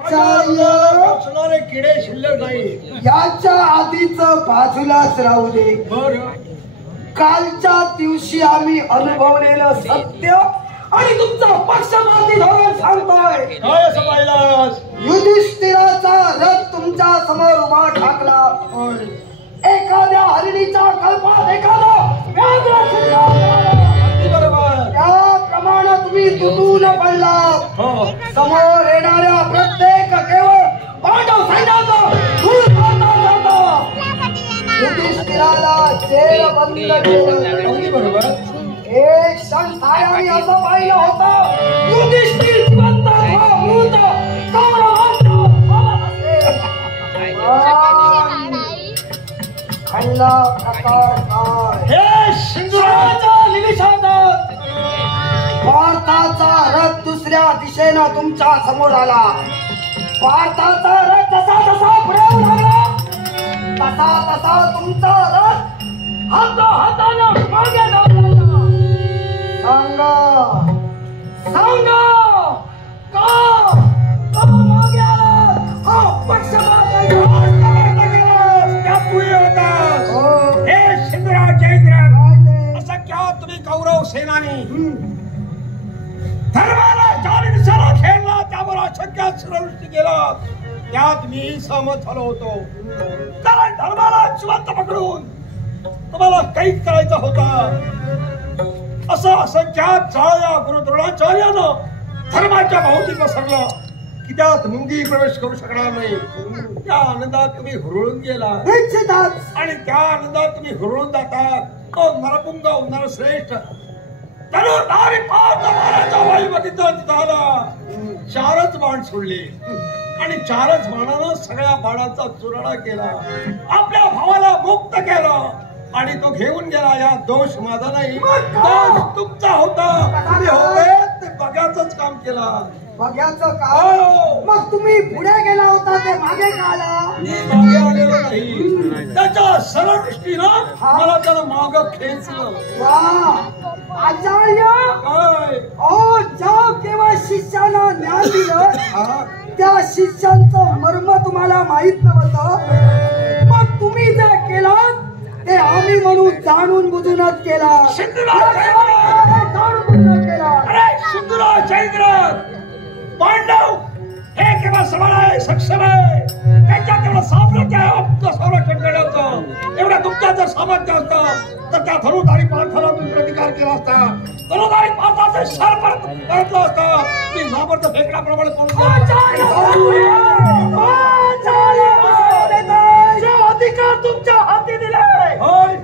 असणारे किडे शिल्लक नाही. याच्या आधीच बाजूलाच राहू दे. कालच्या दिवशी आम्ही अनुभवलेलं सत्य आणि तुमचा पक्षपाती धोरण सांगतोय. काय असं पाहिलास? युधिष्ठिराचा रथ तुमच्या समोर उभा ठाकला. एखाद्या हरिणीच्या कल्पात एखादा व्याघ्र शिरला. त्याप्रमाणे तुम्ही तुटून पडला. समोर येणाऱ्या प्रत्येक केवळ पांडव सैन्याचा धूळ खाता युधिष्ठिराला जेल बंद केलं. बरोबर. एक क्षण साऱ्यांनी असं पाहिलं होतं, युधिष्ठिर जिवंत मृत कौरवांचा सोबत असेल. खल्ला प्रकार काय? हे सिंधुराच्या निमिषात भारताचा रथ दुसऱ्या दिशेनं तुमच्या समोर आला. भारताचा रथ जसा जसा पुढे लागला तसा तसा तुमचा रथ हातानं मागे लागला. सांगा सांगा का मागे आला? हा पक्षपात हे सिंधुराज जयद्रथ, असं क्या तुम्ही कौरव सेनानी धर्माला ज्या दिशेला खेळला त्यावर अशक्य सृष्टी केला. त्यात मी सहमत झालो होतो. कारण धर्माला जिवंत पकडून तुम्हाला काहीच करायचा होता. असं असंख्यात जाळ्या गुरुद्रोणाचार्यानं धर्माच्या भोवती पसरलं की त्यात मुंगी प्रवेश करू शकणार नाही. त्या आनंदात तुम्ही हुरळून गेला आणि त्या आनंदात तुम्ही हुरळून जातात. तो नरपुंग नरश्रेष्ठ धनुर्धारी पाच बाणाचा वायू बघितला तिथं आला. 4च बाण सोडले आणि 4च बाणानं सगळ्या बाणाचा चुराडा केला. आपल्या भावाला मुक्त केलं आणि तो घेऊन गेला. या दोष माझा नाही, दोष तुमचा होता. तुम्ही होते ते बघ्याचंच काम केला. बघ्याचं काम? मग तुम्ही पुढे गेला होता ते मागे का आला? मी मागे आलेलो नाही. त्याच्या सरळ दृष्टीनं मला त्यानं माग खेचलं. वा आचार्य, काय ज्या केव्हा शिष्याला ज्ञान दिलं त्या शिष्यांचं मर्म तुम्हाला माहित नव्हतं. मग तुम्ही जे केलं ते आम्ही म्हणून जाणून बुजूनच केला. जाणून बुजूनच केला. अरे सिंधुराज जयद्रथ, पांडव हे केव्हा सबळ आहे, सक्षम आहे. त्यांच्या तेवढं सामर्थ्य आहे आपलं संरक्षण करण्याचं. एवढं तुमच्या जर सामर्थ्य असतं तर त्या धनुधारी पार्थाला तुम्ही प्रतिकार केला असता. धनुधारी पार्थाचे शर परतलं असतं. मी नामर्थ फेकण्याप्रमाणे अधिकार तुमच्या हाती दिले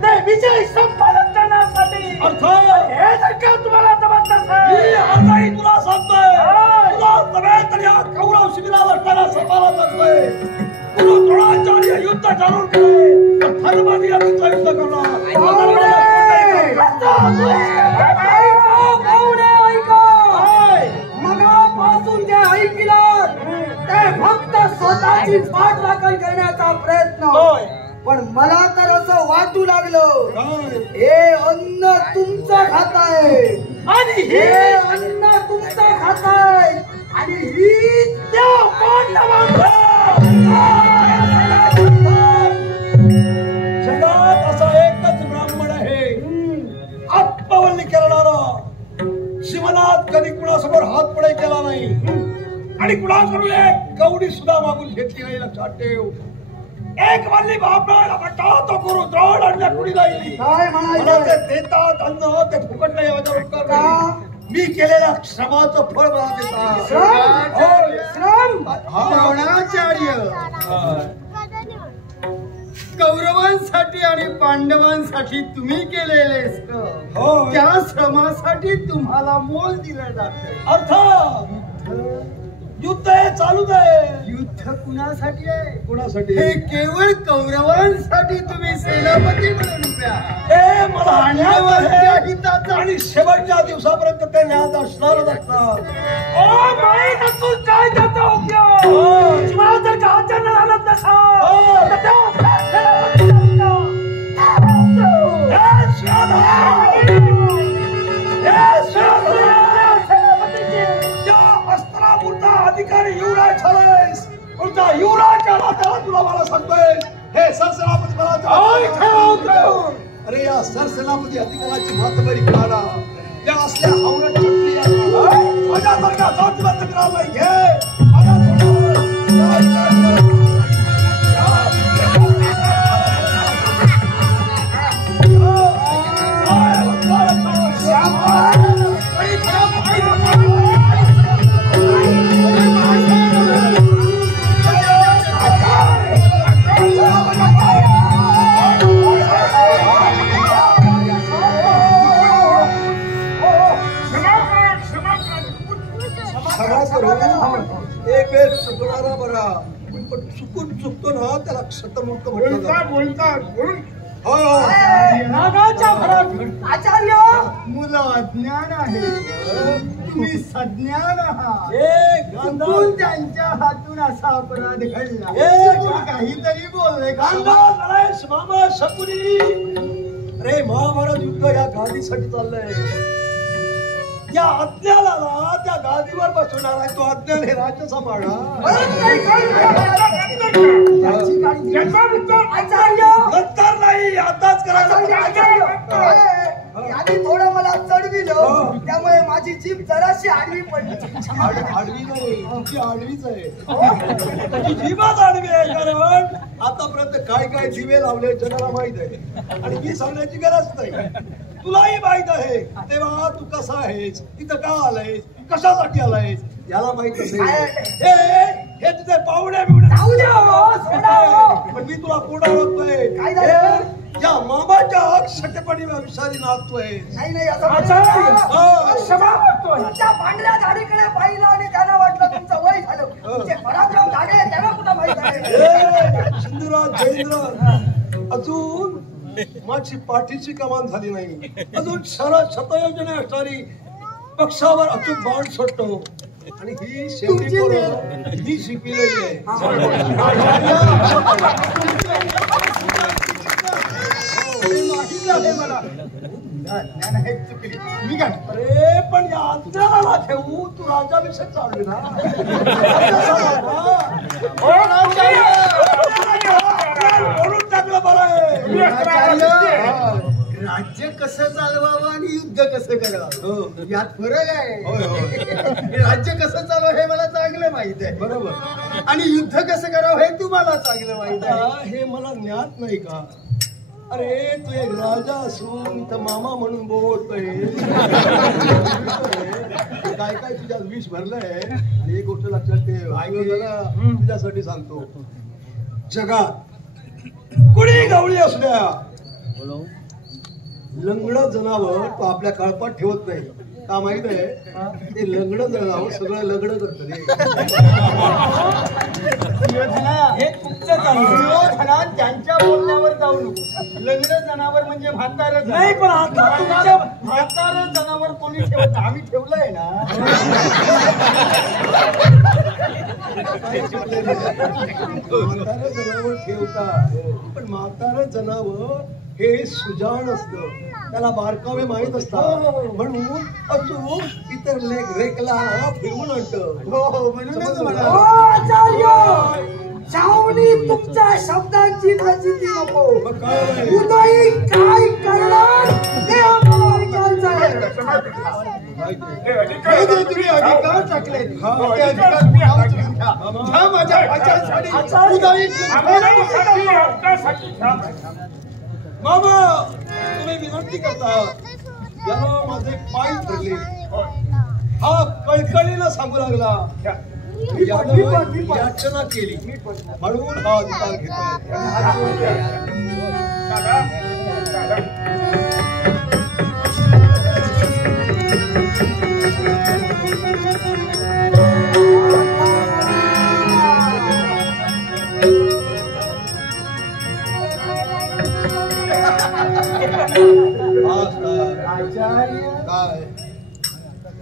ते विजय संपादन करण्यासाठी. हे जर का तुम्हाला जमत नसेल, आताही तुला सांगतोय, तुला नव्हे तर या कौरव शिबिराला असताना सर्वाला सांगतोय, गुरु द्रोणाचार्य युद्ध जाणून केले तर धर्माधिकारीचा युद्ध करणार. मगापासून जे ऐकलं ते फक्त स्वतःची पाठ राखण करण्याचा प्रयत्न. पण मला तर असं वाटू लागलं हे अन्न तुमचं खाताय आणि हे अन्न तुमचं खाताय आणि ही त्या जगात असा एकच ब्राह्मण आहे आत्मवल्ली करणारा. शिवनात कधी कुणासमोर हात पुढे केला नाही आणि कुणाकडून एक कवडी सुद्धा मागून घेतली नाही. लक्षात ठेव. एक वल्ली बापराला बटा तो करू द्रोण आणि कुणी नाही. मला ते देतात अन्न ते फुकट नाही. मी केलेल्या श्रमाचं फळ मला देतात. द्रोणाचार्य कौरवांसाठी आणि पांडवांसाठी तुम्ही केलेले त्या श्रमासाठी तुम्हाला मोल दिलं जात. अर्थ युद्ध आहे, चालूच आहे. युद्ध कुणासाठी आहे? कुणासाठी? हे केवळ कौरवांसाठी तुम्ही सेनापती म्हणून उभे आहात. मला हिताचा आणि शेवटच्या दिवसापर्यंत ते न्याय असणारच असणार. काय त्याचा उपयोग? माझं गाजन आलं अस्त्रापूरता अधिकारी युवराज झालाय. युवराजच्या नात्याला तुला मला सांगतोय हे सरसेनापती मला अरे या सरसेनापती अधिकाराची मातबरी करा या असल्या आवडत माझ्यासारख्या जातीबद्ध करायला घे एक वेळ चुकणारा बरा पण चुकून चुकतो ना त्याला क्षतमुक्त आचार्य मुलं अज्ञान आहे तुम्ही सज्ञान आहात चुकून त्यांच्या हातून असा अपराध घडला काहीतरी बोलले नरेश मामा शकुनी अरे महाभारत युद्ध या गादीसाठी चाललंय या अज्ञाला त्या गादीवर बसवणार आहे तो अज्ञान हे राज्य सांभाळा नंतर नाही आताच याने थोडं मला चढविलं त्यामुळे माझी जीभ जराशी आडवी पडली आडवी नाही तुमची आडवीच आहे तुझी जीभच आडवी आहे कारण आतापर्यंत काय काय दिवे लावले जगाला माहित आहे आणि मी सांगण्याची गरज नाही तुलाही माहित आहे तेव्हा तू कसा आहेस इथं का आलायस कशासाठी आलायस याला माहित असेल हे तुझे पाहुणे पण मी तुला पुढे ओळखतोय काय झालं या मामाच्या अक्षतेपणी विषारी नाचतोय नाही पांढऱ्या झाडीकडे पाहिलं आणि त्यांना वाटलं तुमचं वय झालं तुमचे पराक्रम झाले त्यांना कुठं माहित आहे सिंधुराज जयेंद्र अजून माझी पाठीची कमान झाली नाही अजून शतयोजने असणारी पक्षावर अचूक बाण सोडतो आणि ही शेवटी ही शिकलेली आहे मला मी काय अरे पण या अंतराला ठेवू तू राजाभिषेक चालू ना बोलून टाकलं बरं आहे राज्य कसं चालवावं आणि युद्ध कसं करावं यात फरक आहे राज्य कसं चालवावं हे मला चांगलं माहित आहे बरोबर आणि युद्ध कसं करावं हे तुम्हाला चांगलं माहित आहे हे मला ज्ञात नाही का अरे तू एक राजा असून इथं मामा म्हणून बोलतोय काय काय तुझ्यात विष भरलंय आणि एक गोष्ट लक्षात ठेव ऐकलं तुझ्यासाठी सांगतो जगात कुणी गवळी असू द्या लंगड जनावर तो आपल्या कळपात ठेवत नाही का माहित आहे ते लंगड जनावर सगळं लंगड करत त्यांच्या बोलण्यावर जाऊ नको लंगड जनावर म्हणजे म्हातारं नाही पण म्हातारं जनावर कोणी ठेवत आम्ही ठेवलंय ना म्हातारं जनावर ठेवतात पण म्हातारं जनावर हे सुजाण असतं त्याला बारकावे माहित असतात म्हणून अजून इतर रेकला फिरवून आणतं म्हणूनच चावणी तुमच्या शब्दांची फजिती नको उदयी काय करणार ते आम्हाला ऐकायचं आहे तुम्ही अधिकार टाकले मामा तुम्ही विनंती करता याला माझे पाय धरले हा कळकळीला सांगू लागला याचना केली म्हणून हा अधिकार घेतला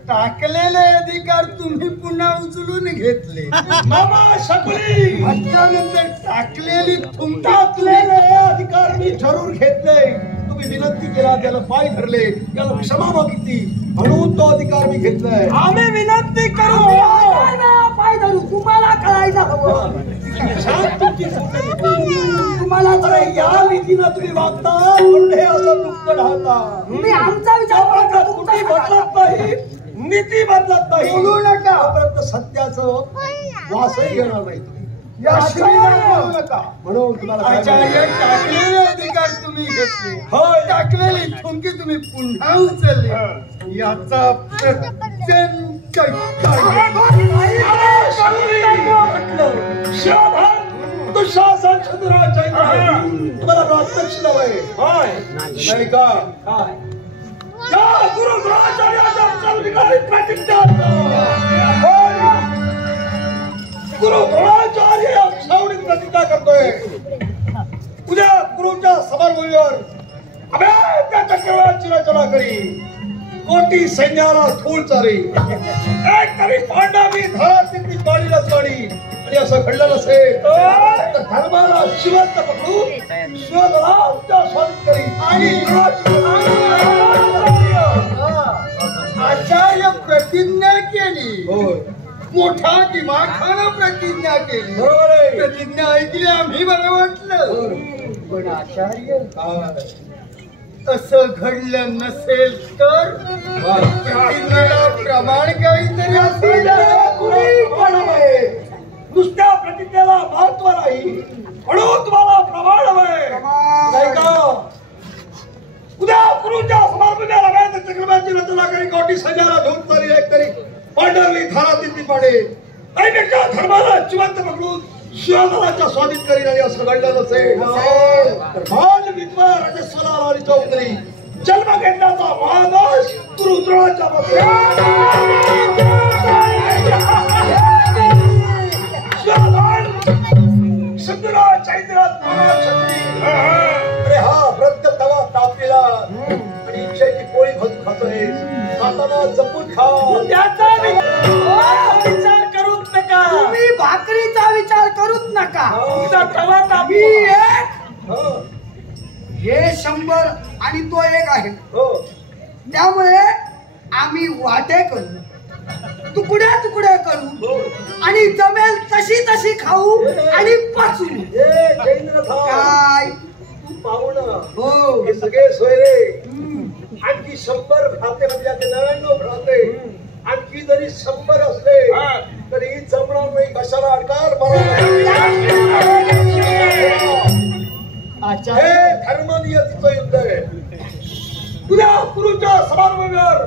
टाकलेले अधिकार तुम्ही पुन्हा उचलून घेतले मामा शकली त्यानंतर टाकलेली टाकलेले अधिकार मी जरूर घेतले तुम्ही विनंती केला त्याला पाय धरले त्याला क्षमा मागितली म्हणून तो अधिकार मी घेतलाय आम्ही विनंती करू पाय धरू तुम्हाला कळायला हवं शांत तुमची सूचना तुम्हाला अरे या रीतीनं तुम्ही वागता म्हणून हे असं दुःख ढालता. तुम्ही आमचा विचार जोपर्यंत कुठे बदलत नाही, नीती बदलत नाही, बोलू नका. तोपर्यंत सत्याचं वासही घेणार नाही तुम्ही. या शिवीगाळ बोलू नका. म्हणून तुम्हाला काय आचार्य, म्हणायचं? टाकलेले अधिकार तुम्ही घेतले, होय. टाकलेली थुंकी तुम्ही पुन्हा उचलली, याचा प्रत्यंत शिवधन दुःशासन चंद्राच्या तुम्हाला प्रत्यक्ष नव्हे नाही का? या गुरु द्रोणाचार्याच्या सर्विकारी प्रतिज्ञा गुरु द्रोणाचार्य सावळी प्रतिज्ञा करतोय. उद्या गुरुच्या समरभूमीवर अभेद्य चक्रवाची रचना करी, कोटी सैन्याला धूळ चारी, एक तरी पांडवी धरातीतली पाळीला चाळी. आणि असं घडलं नसेल तर धर्माला जिवंत पकडून शिवधनाच्या स्वाधीन करी. आणि आचार्य प्रतिज्ञा केली, होय मोठा दिमाखानं प्रतिज्ञा केली. बरोबर आहे. प्रतिज्ञा ऐकली आम्ही बरं वाटलं. बरोबर. पण आचार्य असं घडलं नसेल तर प्रतिज्ञेला प्रमाण काहीतरी असेल. नुसत्या प्रतिज्ञेला महत्व नाही म्हणून तुम्हाला प्रमाण हवंय नाही का? उद्या गुरुच्या समर्पणाला वेद चक्रवर्ती रचना करी, कोटी सैन्याला धूळ चाली, एक तरी पांडवी धारातीतली पाडे. ऐका धर्माला जिवंत पकडून शिवधनाच्या स्वाधीन करीन. आणि असं घडलं नसेल तर बाल विधवा राजस्वला आणि चौधरी जन्म घेतल्याचा महानाश गुरु द्रोणाच्या सुंदरा चैत्रात अरे हा वृद्ध तवा तापलेला आणि इच्छेची पोळी भजून खातोय. खाताना जपून खा. त्याचा विचार करूच नका. तुम्ही भाकरीचा विचार करूच नका. तुमचा तवा तापी एक, हे 100 आणि तो एक आहे. त्यामुळे आम्ही वाटे करू, तुकड्या तुकड्या करू आणि जमेल तशी तशी खाऊ आणि पचू. काय तू पाहुणा हो हे सगळे सोयरे. आणखी 100 भ्राते म्हणजे आता 99 भ्राते. आणखी जरी 100 असले तरी जमणार नाही. कशाला अडकार आचार्य, हे धर्मनियतीचं युद्ध आहे. उद्या गुरुच्या समारंभावर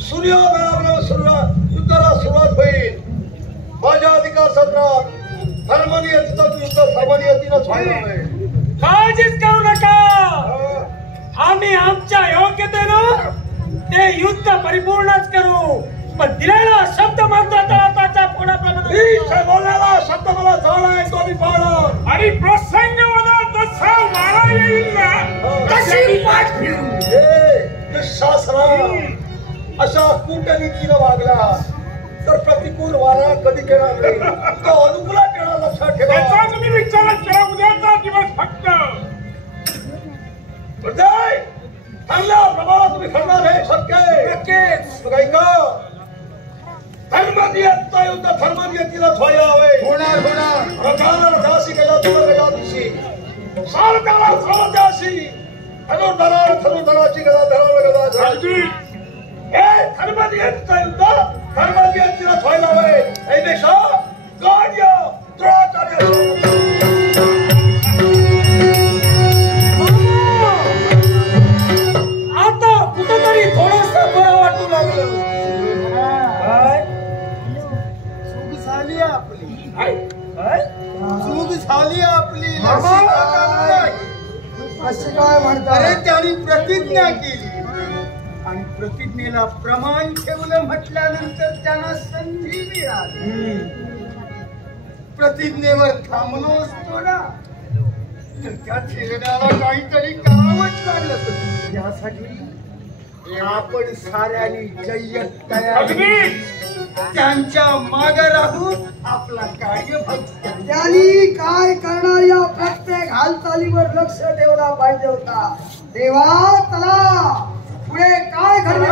सूर्योदयाबरोबर युद्धाला सुरुवात होईल. माझ्या अधिकार सत्रात धर्मनियतीचं युद्ध धर्मनियतीनंच होणार आहे. काळजीच करू नका. आम्ही आमच्या योग्यतेनं ते युद्ध परिपूर्णच करू. पण दिलेला शब्द मात्र तळाच्या फोडाप्रमाणे बोललेला शब्द मला झालाय तो मी पाळणार. आणि प्रसंग मला तसा मारा येईल ना तशी पाठ फिरू. हे शासना अशा कूटनीतीनं वागला तर प्रतिकूल वारा कधी घेणार नाही, तो अनुकूलात येणार. लक्षात ठेवा. तुम्ही विचारच करा. उद्याचा दिवस फक्त चांगल्या प्रमाणात तुम्ही करणार हे शक्य आहे. नक्कीच. ऐका धर्मनियतीचं युद्ध धर्मनियतीलाच व्हायला हवे. होणार. रथाला रथाशी गजा तुला गजा दिशी, सारथ्याला सारथ्याशी, धनुर्धराला धनुर्धराची गजा धराला गजा धराची. हे धर्मनियतीचं युद्ध धर्मनियतीलाच व्हायला हवे. यापेक्षा कार्य द्रोणाचार्य कुठेतरी थोडंसं बरं वाटू लागलं. चूक झाली आपली. चूक झाली आपली. अशी काय म्हणता? अरे त्यांनी प्रतिज्ञा केली आणि प्रतिज्ञेला प्रमाण ठेवलं म्हटल्यानंतर त्यांना संधी मिळाली. प्रतिज्ञेवर थांबलो असतो ना तर त्या ठेरण्याला काहीतरी करावंच लागलं. त्यासाठी आपण साऱ्यांनी जय्यत तयार त्यांच्या माग राहून आपला कार्यभाग त्यांनी काय करणार या प्रत्येक हालचालीवर लक्ष ठेवला पाहिजे होता. देवा चला पुढे काय घडले